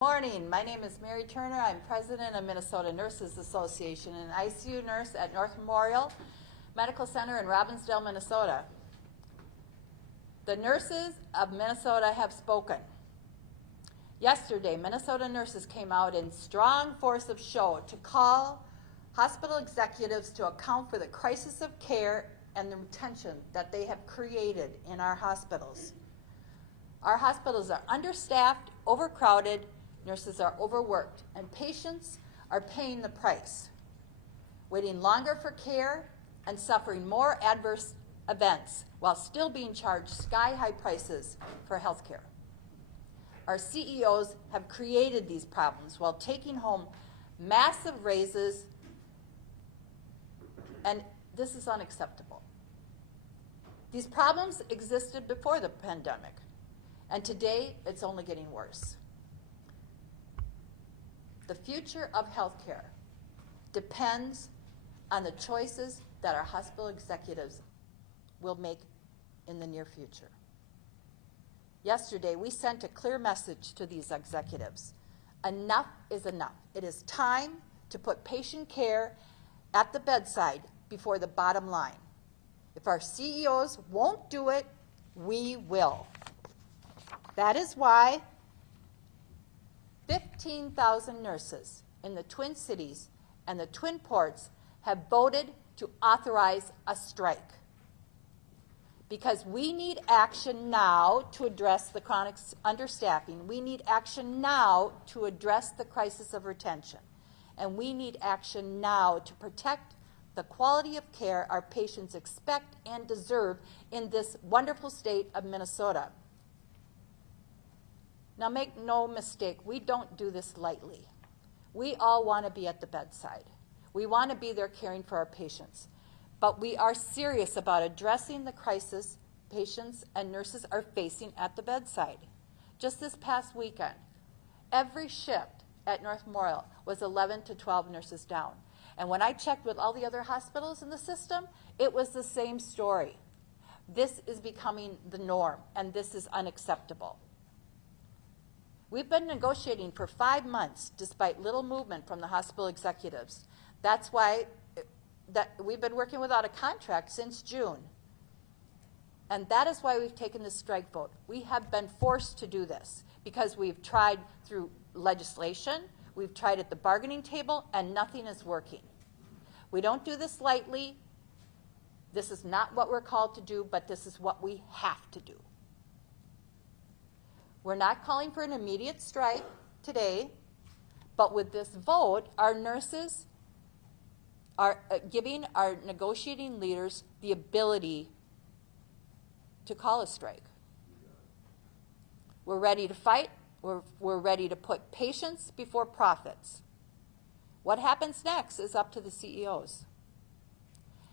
Morning. My name is Mary Turner. I'm president of Minnesota Nurses Association and ICU nurse at North Memorial Medical Center in Robbinsdale, Minnesota. The nurses of Minnesota have spoken. Yesterday, Minnesota nurses came out in strong force of show to call hospital executives to account for the crisis of care and the retention that they have created in our hospitals. Our hospitals are understaffed, overcrowded, nurses are overworked, and patients are paying the price, waiting longer for care and suffering more adverse events while still being charged sky-high prices for health care. Our CEOs have created these problems while taking home massive raises, and this is unacceptable. These problems existed before the pandemic, and today it's only getting worse. The future of healthcare depends on the choices that our hospital executives will make in the near future. Yesterday, we sent a clear message to these executives. Enough is enough. It is time to put patient care at the bedside before the bottom line. If our CEOs won't do it, we will. That is why 15,000 nurses in the Twin Cities and the Twin Ports have voted to authorize a strike. Because we need action now to address the chronic understaffing. We need action now to address the crisis of retention. And we need action now to protect the quality of care our patients expect and deserve in this wonderful state of Minnesota. Now make no mistake, we don't do this lightly. We all want to be at the bedside. We want to be there caring for our patients. But we are serious about addressing the crisis patients and nurses are facing at the bedside. Just this past weekend, every shift at North Memorial was 11 to 12 nurses down. And when I checked with all the other hospitals in the system, it was the same story. This is becoming the norm, and this is unacceptable. We've been negotiating for 5 months despite little movement from the hospital executives. That's why we've been working without a contract since June. And that is why we've taken this strike vote. We have been forced to do this because we've tried through legislation, we've tried at the bargaining table, and nothing is working. We don't do this lightly. This is not what we're called to do, but this is what we have to do. We're not calling for an immediate strike today, but with this vote, our nurses are giving our negotiating leaders the ability to call a strike. We're ready to fight. We're ready to put patients before profits. What happens next is up to the CEOs.